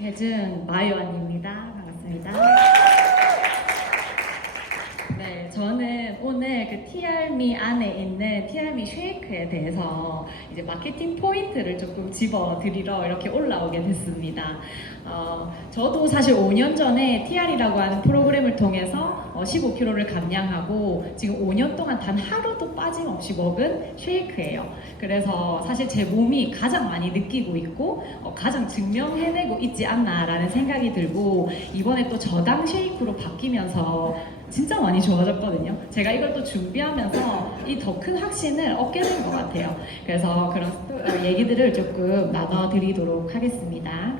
혜준 마요원입니다. 반갑습니다. 네, 저는 오늘 그 티알미 안에 있는 티알미 쉐이크에 대해서 이제 마케팅 포인트를 조금 집어드리러 이렇게 올라오게 됐습니다. 저도 사실 5년 전에 TR이라고 하는 프로그램을 통해서 15kg를 감량하고 지금 5년 동안 단 하루도 빠짐없이 먹은 쉐이크예요. 그래서 사실 제 몸이 가장 많이 느끼고 있고 가장 증명해내고 있지 않나라는 생각이 들고, 이번에 또 저당 쉐이크로 바뀌면서 진짜 많이 좋아졌거든요. 제가 이걸 또 준비하면서 이 더 큰 확신을 얻게 된 것 같아요. 그래서 그런 얘기들을 조금 나눠드리도록 하겠습니다.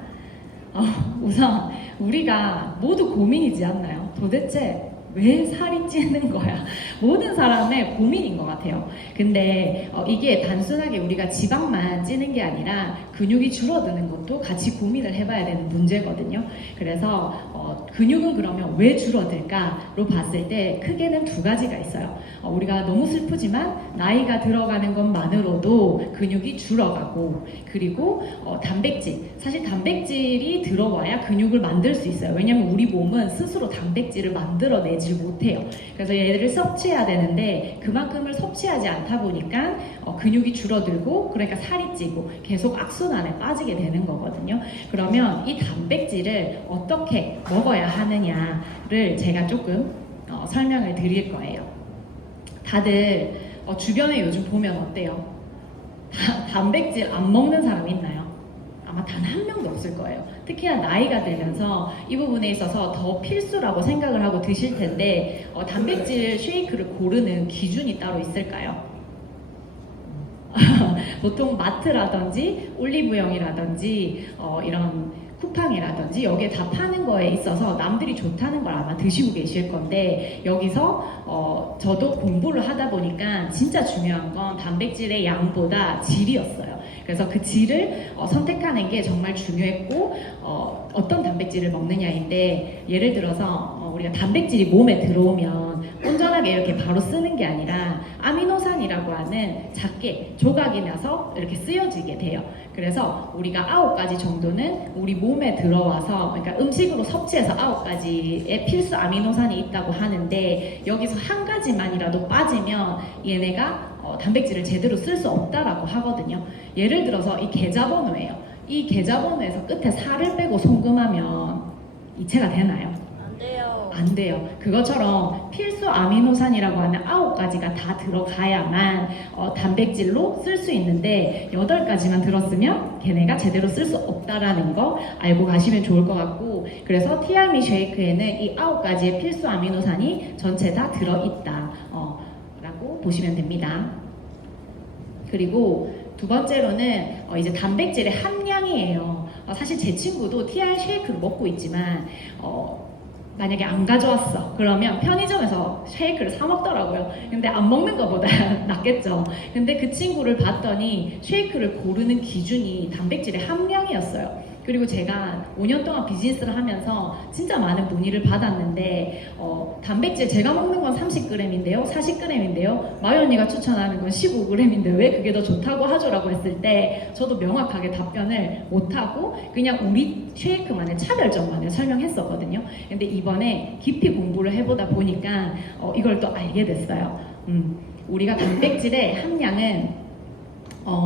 우선 우리가 모두 고민이지 않나요? 도대체 왜 살이 찌는 거야? 모든 사람의 고민인 것 같아요. 근데 이게 단순하게 우리가 지방만 찌는 게 아니라 근육이 줄어드는 것도 같이 고민을 해봐야 되는 문제거든요. 그래서 근육은 그러면 왜 줄어들까로 봤을 때 크게는 두 가지가 있어요. 우리가 너무 슬프지만 나이가 들어가는 것만으로도 근육이 줄어가고, 그리고 단백질, 사실 단백질이 들어와야 근육을 만들 수 있어요. 왜냐면 우리 몸은 스스로 단백질을 만들어내지 못해요. 그래서 얘를 섭취해야 되는데 그만큼을 섭취하지 않다 보니까 근육이 줄어들고, 그러니까 살이 찌고 계속 악순환에 빠지게 되는 거거든요. 그러면 이 단백질을 어떻게 먹어야 하느냐를 제가 조금 설명을 드릴 거예요. 다들 주변에 요즘 보면 어때요? 단백질 안 먹는 사람 있나요? 아마 단 한 명도 없을 거예요. 특히나 나이가 들면서 이 부분에 있어서 더 필수라고 생각을 하고 드실 텐데, 단백질 쉐이크를 고르는 기준이 따로 있을까요? 보통 마트라든지 올리브영이라든지 이런 쿠팡이라든지 여기에 다 파는 거에 있어서 남들이 좋다는 걸 아마 드시고 계실 건데, 여기서 저도 공부를 하다 보니까 진짜 중요한 건 단백질의 양보다 질이었어요. 그래서 그 질을 선택하는 게 정말 중요했고, 어떤 단백질을 먹느냐인데, 예를 들어서 우리가 단백질이 몸에 들어오면 온전하게 이렇게 바로 쓰는 게 아니라 아미노산이라고 하는 작게 조각이 나서 이렇게 쓰여지게 돼요. 그래서 우리가 9가지 정도는 우리 몸에 들어와서, 그러니까 음식으로 섭취해서 9가지의 필수 아미노산이 있다고 하는데, 여기서 한 가지만이라도 빠지면 얘네가 단백질을 제대로 쓸 수 없다라고 하거든요. 예를 들어서 이 계좌번호예요. 이 계좌번호에서 끝에 4를 빼고 송금하면 이체가 되나요? 안 돼요. 그것처럼 필수 아미노산이라고 하는 9가지가 다 들어가야만 단백질로 쓸 수 있는데, 8가지만 들었으면 걔네가 제대로 쓸 수 없다라는 거 알고 가시면 좋을 것 같고, 그래서 티알미 쉐이크에는 이 9가지의 필수 아미노산이 전체 다 들어있다 라고 보시면 됩니다. 그리고 두 번째로는 이제 단백질의 함량이에요. 사실 제 친구도 TR 쉐이크를 먹고 있지만 만약에 안 가져왔어 그러면 편의점에서 쉐이크를 사 먹더라고요. 근데 안 먹는 것보다 낫겠죠. 근데 그 친구를 봤더니 쉐이크를 고르는 기준이 단백질의 함량이었어요. 그리고 제가 5년 동안 비즈니스를 하면서 진짜 많은 문의를 받았는데, 단백질 제가 먹는 건 30g인데요, 40g인데요, 마이 언니가 추천하는 건 15g인데 왜 그게 더 좋다고 하죠라고 했을 때 저도 명확하게 답변을 못하고 그냥 우리 쉐이크만의 차별점만을 설명했었거든요. 근데 이번에 깊이 공부를 해보다 보니까 이걸 또 알게 됐어요. 우리가 단백질의 함량은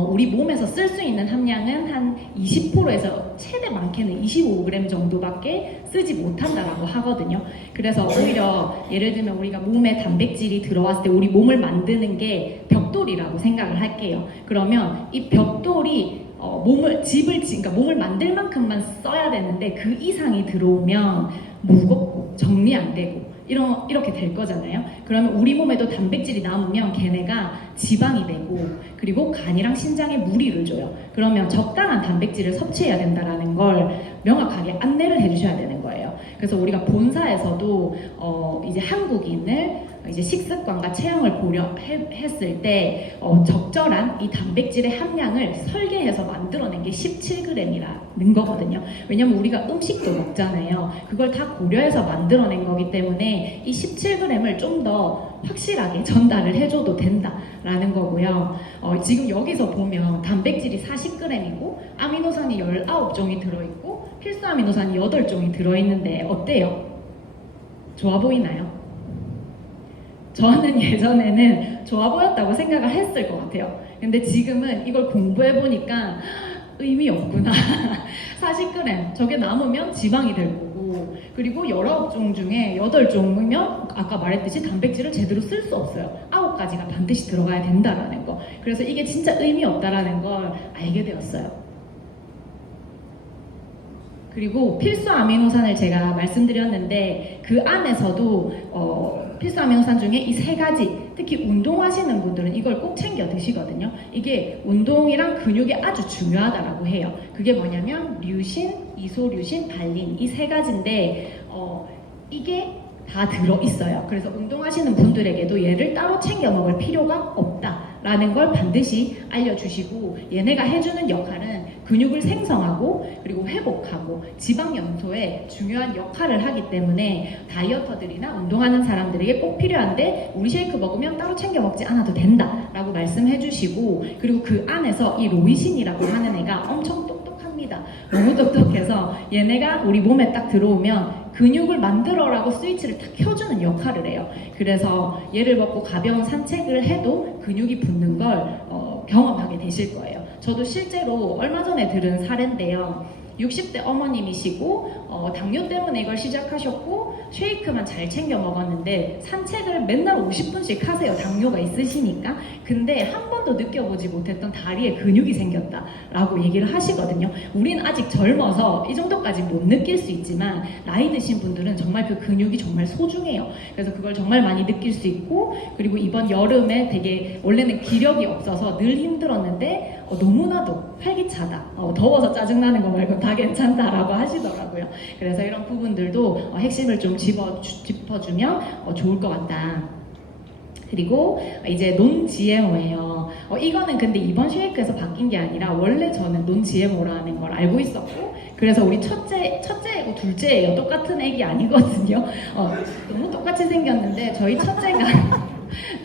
우리 몸에서 쓸 수 있는 함량은 한 20%에서 최대 많게는 25g 정도밖에 쓰지 못한다라고 하거든요. 그래서 오히려 예를 들면 우리가 몸에 단백질이 들어왔을 때 우리 몸을 만드는 게 벽돌이라고 생각을 할게요. 그러면 이 벽돌이 그러니까 몸을 만들 만큼만 써야 되는데 그 이상이 들어오면 무겁고 정리 안 되고 이렇게 될 거잖아요. 그러면 우리 몸에도 단백질이 남으면 걔네가 지방이 되고, 그리고 간이랑 신장에 무리를 줘요. 그러면 적당한 단백질을 섭취해야 된다는 걸 명확하게 안내를 해주셔야 되는 거예요. 그래서 우리가 본사에서도 이제 한국인을 이제 식습관과 체형을 보려 했을 때 적절한 이 단백질의 함량을 설계해서 만들어낸 게 17g이라는 거거든요. 왜냐면 우리가 음식도 먹잖아요. 그걸 다 고려해서 만들어낸 거기 때문에 이 17g을 좀 더 확실하게 전달을 해줘도 된다라는 거고요. 지금 여기서 보면 단백질이 40g이고 아미노산이 19종이 들어있고 필수 아미노산이 8종이 들어있는데 어때요? 좋아 보이나요? 저는 예전에는 좋아 보였다고 생각을 했을 것 같아요. 근데 지금은 이걸 공부해보니까 의미 없구나. 40g 저게 남으면 지방이 될 거고, 그리고 19종 중에 8종이면 아까 말했듯이 단백질을 제대로 쓸 수 없어요. 9가지가 반드시 들어가야 된다라는 거. 그래서 이게 진짜 의미 없다라는 걸 알게 되었어요. 그리고 필수 아미노산을 제가 말씀드렸는데 그 안에서도 필수 아미노산 중에 이 3가지, 특히 운동하시는 분들은 이걸 꼭 챙겨 드시거든요. 이게 운동이랑 근육에 아주 중요하다라고 해요. 그게 뭐냐면 류신, 이소류신, 발린 이 3가지인데 이게 다 들어있어요. 그래서 운동하시는 분들에게도 얘를 따로 챙겨 먹을 필요가 없다라는 걸 반드시 알려주시고, 얘네가 해주는 역할은 근육을 생성하고 그리고 회복하고 지방 연소에 중요한 역할을 하기 때문에 다이어터들이나 운동하는 사람들에게 꼭 필요한데 우리 쉐이크 먹으면 따로 챙겨 먹지 않아도 된다라고 말씀해 주시고, 그리고 그 안에서 이 로이신이라고 하는 애가 엄청 똑똑합니다. 너무 똑똑해서 얘네가 우리 몸에 딱 들어오면 근육을 만들어라고 스위치를 딱 켜주는 역할을 해요. 그래서 얘를 먹고 가벼운 산책을 해도 근육이 붙는 걸 경험하게 되실 거예요. 저도 실제로 얼마 전에 들은 사례인데요. 60대 어머님이시고 당뇨 때문에 이걸 시작하셨고 쉐이크만 잘 챙겨 먹었는데 산책을 맨날 50분씩 하세요. 당뇨가 있으시니까. 근데 한 번도 느껴보지 못했던 다리에 근육이 생겼다라고 얘기를 하시거든요. 우린 아직 젊어서 이 정도까지 못 느낄 수 있지만 나이 드신 분들은 정말 그 근육이 정말 소중해요. 그래서 그걸 정말 많이 느낄 수 있고, 그리고 이번 여름에 되게 원래는 기력이 없어서 늘 힘들었는데 너무나도 활기차다. 더워서 짜증나는 거 말고 다 괜찮다라고 하시더라고요. 그래서 이런 부분들도 핵심을 좀 짚어주면 좋을 것 같다. 그리고 이제 논-GMO예요. 이거는 근데 이번 쉐이크에서 바뀐 게 아니라 원래 저는 논-GMO라는 걸 알고 있었고, 그래서 우리 첫째고 둘째예요. 똑같은 애기 아니거든요. 너무 똑같이 생겼는데 저희 첫째가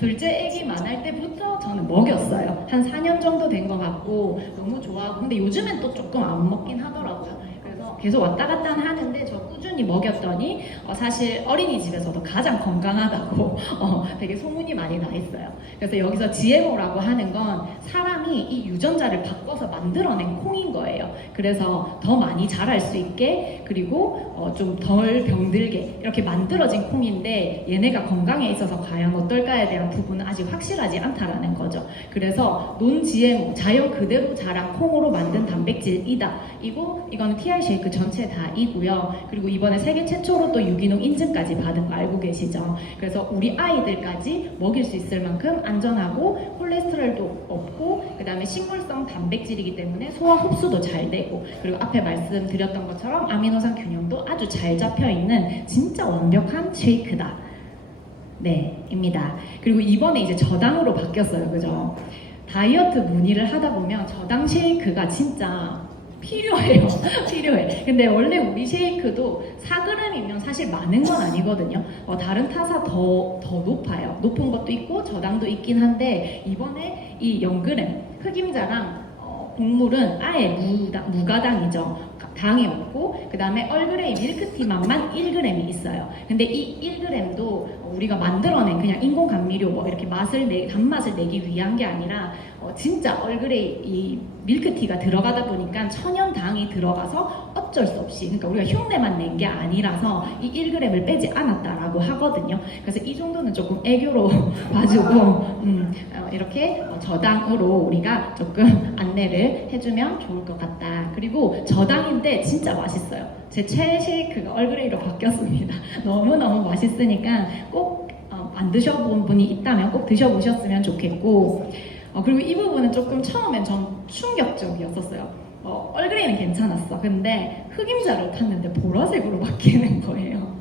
둘째 애기만 할 때부터 저는 먹였어요. 한 4년 정도 된 것 같고 너무 좋아하고, 근데 요즘엔 또 조금 안 먹긴 하더라고요. 그래서 계속 왔다 갔다 하는데 저 꾸준히 먹였더니 사실 어린이집에서도 가장 건강하다고 되게 소문이 많이 나 있어요. 그래서 여기서 GMO라고 하는 건 사람이 이 유전자를 바꿔서 만들어낸 콩인 거예요. 그래서 더 많이 자랄 수 있게, 그리고 좀 덜 병들게 이렇게 만들어진 콩인데 얘네가 건강에 있어서 과연 어떨까에 대한 부분은 아직 확실하지 않다라는 거죠. 그래서 논-GMO, 자연 그대로 자란 콩으로 만든 단백질이다. 이거는 TR 쉐이크 전체 다이고요. 그리고 이번에 세계 최초로 또 유기농 인증까지 받은 거 알고 계시죠? 그래서 우리 아이들까지 먹일 수 있을 만큼 안전하고 콜레스테롤도 없고, 그 다음에 식물성 단백질이기 때문에 소화 흡수도 잘 되고, 그리고 앞에 말씀드렸던 것처럼 아미노산 균형도 아주 잘 잡혀있는 진짜 완벽한 쉐이크다. 네, 입니다. 그리고 이번에 이제 저당으로 바뀌었어요. 그죠? 다이어트 문의를 하다 보면 저당 쉐이크가 진짜 필요해요. 필요해. 근데 원래 우리 쉐이크도 4g이면 사실 많은 건 아니거든요. 다른 타사 더 높아요. 높은 것도 있고 저당도 있긴 한데 이번에 이 0g 흑임자랑 곡물은 아예 무가당이죠. 당이 없고, 그 다음에 얼그레이 밀크티 맛만 1g이 있어요. 근데 이 1g도 우리가 만들어낸 그냥 인공 감미료 뭐 이렇게 단맛을 내기 위한 게 아니라 진짜 얼그레이 이 밀크티가 들어가다 보니까 천연 당이 들어가서 어쩔 수 없이, 그러니까 우리가 흉내만 낸 게 아니라서 이 1g을 빼지 않았다라고 하거든요. 그래서 이 정도는 조금 애교로 봐주고 이렇게 저당으로 우리가 조금 안내를 해주면 좋을 것 같다. 그리고 저당인데 진짜 맛있어요. 제 최애 쉐이크가 얼그레이로 바뀌었습니다. 너무너무 맛있으니까 꼭 안 드셔본 분이 있다면 꼭 드셔보셨으면 좋겠고, 그리고 이 부분은 조금 처음엔 전 충격적이었었어요. 얼그레이는 괜찮았어. 근데 흑임자를 탔는데 보라색으로 바뀌는 거예요.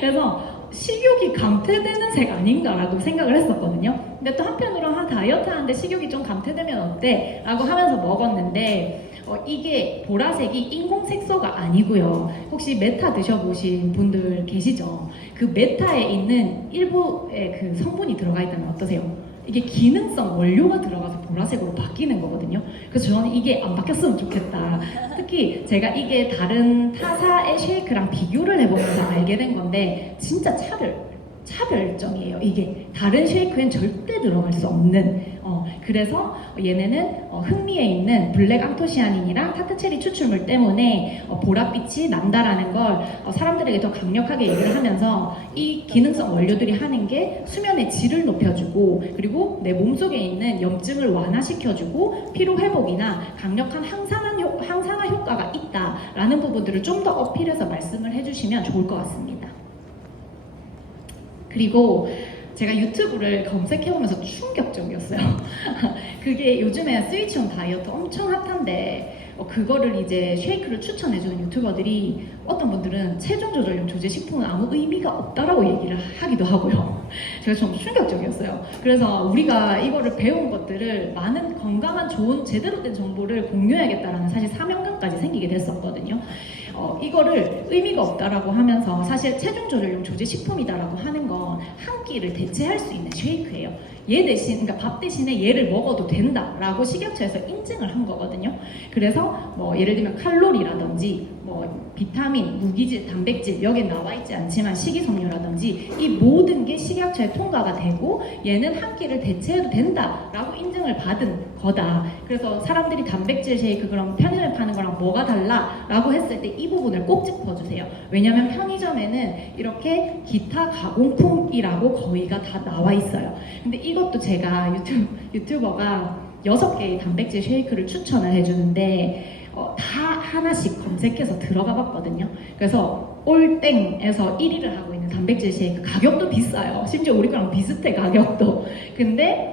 그래서 식욕이 감퇴되는 색 아닌가라고 생각을 했었거든요. 근데 또 한편으로 다이어트 하는데 식욕이 좀 감퇴되면 어때? 라고 하면서 먹었는데 이게 보라색이 인공 색소가 아니고요. 혹시 메타 드셔보신 분들 계시죠? 그 메타에 있는 일부의 그 성분이 들어가 있다면 어떠세요? 이게 기능성 원료가 들어가서 보라색으로 바뀌는 거거든요. 그래서 저는 이게 안 바뀌었으면 좋겠다. 특히 제가 이게 다른 타사의 쉐이크랑 비교를 해보면서 알게 된 건데 진짜 차별점이에요. 이게 다른 쉐이크엔 절대 들어갈 수 없는 그래서 얘네는 흑미에 있는 블랙 앙토시아닌이랑 타트체리 추출물 때문에 보랏빛이 난다라는 걸 사람들에게 더 강력하게 얘기를 하면서 이 기능성 원료들이 하는 게 수면의 질을 높여주고 그리고 내 몸속에 있는 염증을 완화시켜주고 피로 회복이나 강력한 항산화 효과가 있다라는 부분들을 좀 더 어필해서 말씀을 해주시면 좋을 것 같습니다. 그리고 제가 유튜브를 검색해보면서 충격적이었어요. 그게 요즘에 스위치온 다이어트 엄청 핫한데 그거를 이제 쉐이크를 추천해주는 유튜버들이 어떤 분들은 체중 조절용 조제 식품은 아무 의미가 없다라고 얘기를 하기도 하고요. 제가 좀 충격적이었어요. 그래서 우리가 이거를 배운 것들을 많은 건강한 좋은 제대로 된 정보를 공유해야겠다라는 사실 사명감까지 생기게 됐었거든요. 이거를 의미가 없다라고 하면서 사실 체중 조절용 조제 식품이다라고 하는 건 한 끼를 대체할 수 있는 쉐이크예요. 얘 대신, 그러니까 밥 대신에 얘를 먹어도 된다라고 식약처에서 인증을 한 거거든요. 그래서 뭐 예를 들면 칼로리라든지 뭐 비타민, 무기질, 단백질 여기 나와 있지 않지만 식이섬유라든지 이 모든 게 식약처에 통과가 되고 얘는 한 끼를 대체해도 된다라고 인증을 받은 거다. 그래서 사람들이 단백질 쉐이크 그럼 편의점에 파는 거랑 뭐가 달라라고 했을 때 이 부분을 꼭 짚어주세요. 왜냐하면 편의점에는 이렇게 기타 가공품이라고 거의가 다 나와 있어요. 근데 이것도 제가 유튜버가 6개의 단백질 쉐이크를 추천을 해주는데 다 하나씩 검색해서 들어가 봤거든요. 그래서 올땡에서 1위를 하고 있는 단백질 쉐이크 가격도 비싸요. 심지어 우리 거랑 비슷해 가격도. 근데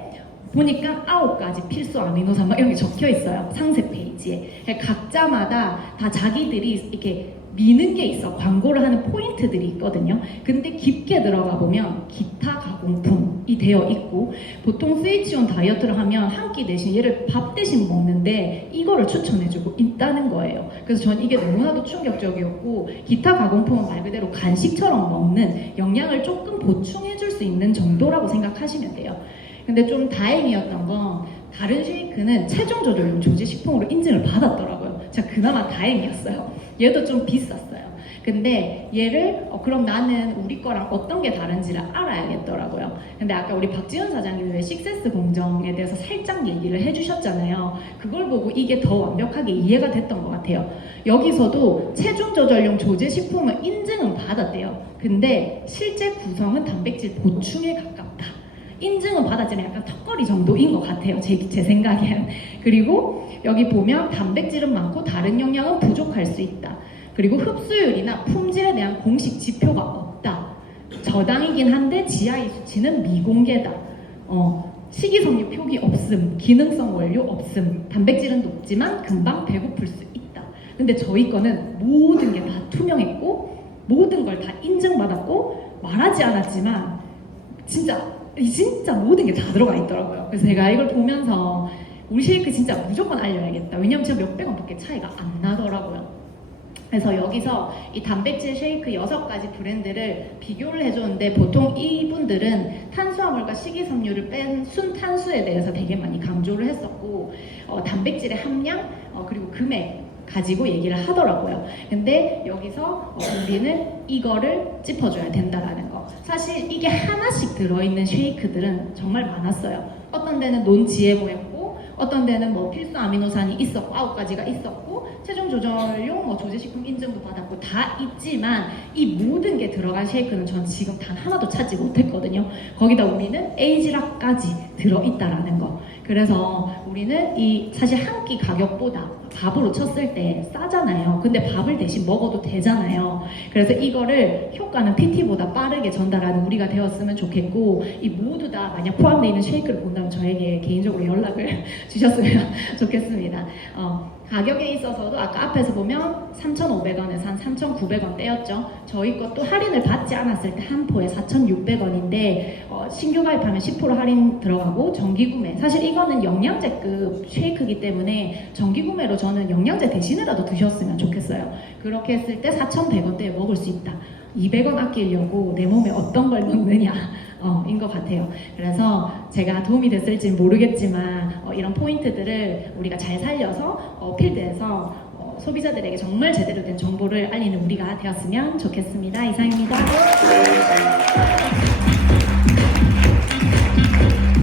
보니까 9가지 필수 아미노산 막 이런 게 적혀 있어요. 상세 페이지에. 각자마다 다 자기들이 이렇게 미는 게 있어. 광고를 하는 포인트들이 있거든요. 근데 깊게 들어가 보면 기타 가공품이 되어 있고 보통 스위치온 다이어트를 하면 한 끼 대신 얘를 밥 대신 먹는데 이거를 추천해주고 있다는 거예요. 그래서 전 이게 너무나도 충격적이었고 기타 가공품은 말 그대로 간식처럼 먹는 영양을 조금 보충해줄 수 있는 정도라고 생각하시면 돼요. 근데 좀 다행이었던 건 다른 쉐이크는 체중 조절용 조제 식품으로 인증을 받았더라고요. 제가 그나마 다행이었어요. 얘도 좀 비쌌어요. 근데 얘를 그럼 나는 우리 거랑 어떤 게 다른지를 알아야겠더라고요. 근데 아까 우리 박지현 사장님이 왜 식세스 공정에 대해서 살짝 얘기를 해주셨잖아요. 그걸 보고 이게 더 완벽하게 이해가 됐던 것 같아요. 여기서도 체중 조절용 조제 식품은 인증은 받았대요. 근데 실제 구성은 단백질 보충에 가깝다. 인증은 받았지만 약간 턱걸이 정도인 것 같아요. 제 생각엔. 그리고 여기 보면 단백질은 많고 다른 영양은 부족할 수 있다. 그리고 흡수율이나 품질에 대한 공식 지표가 없다. 저당이긴 한데 GI 수치는 미공개다. 식이섬유 표기 없음, 기능성 원료 없음, 단백질은 높지만 금방 배고플 수 있다. 근데 저희 거는 모든 게 다 투명했고 모든 걸 다 인증받았고 말하지 않았지만 진짜 모든 게 다 들어가 있더라고요. 그래서 제가 이걸 보면서 우리 쉐이크 진짜 무조건 알려야겠다. 왜냐면 진짜 몇백 원밖에 차이가 안 나더라고요. 그래서 여기서 이 단백질 쉐이크 6가지 브랜드를 비교를 해줬는데 보통 이분들은 탄수화물과 식이섬유를 뺀 순탄수에 대해서 되게 많이 강조를 했었고 단백질의 함량 그리고 금액 가지고 얘기를 하더라고요. 근데 여기서 우리는 이거를 짚어줘야 된다라는 거. 사실 이게 하나씩 들어있는 쉐이크들은 정말 많았어요. 어떤 데는 논지혜모였고 어떤 데는 뭐 필수 아미노산이 있었고 9가지가 있었고 체중 조절용 뭐 조제식품 인증도 받았고 다 있지만 이 모든 게 들어간 쉐이크는 전 지금 단 하나도 찾지 못했거든요. 거기다 우리는 에이지락까지 들어있다라는 거. 그래서 우리는 이 사실 한 끼 가격보다 밥으로 쳤을 때 싸잖아요. 근데 밥을 대신 먹어도 되잖아요. 그래서 이거를 효과는 PT보다 빠르게 전달하는 우리가 되었으면 좋겠고 이 모두 다 만약 포함되어 있는 쉐이크를 본다면 저에게 개인적으로 연락을 주셨으면 좋겠습니다. 가격에 있어서도 아까 앞에서 보면 3,500원에서 한 3,900원대였죠. 저희 것도 할인을 받지 않았을 때 한 포에 4,600원인데 신규 가입하면 10% 할인 들어가고 정기 구매, 사실 이거는 영양제급 쉐이크이기 때문에 정기 구매로 저는 영양제 대신에라도 드셨으면 좋겠어요. 그렇게 했을 때 4,100원대에 먹을 수 있다. 200원 아끼려고 내 몸에 어떤 걸 넣느냐 인 것 같아요. 그래서 제가 도움이 됐을지 모르겠지만 이런 포인트들을 우리가 잘 살려서 필드에서 소비자들에게 정말 제대로 된 정보를 알리는 우리가 되었으면 좋겠습니다. 이상입니다.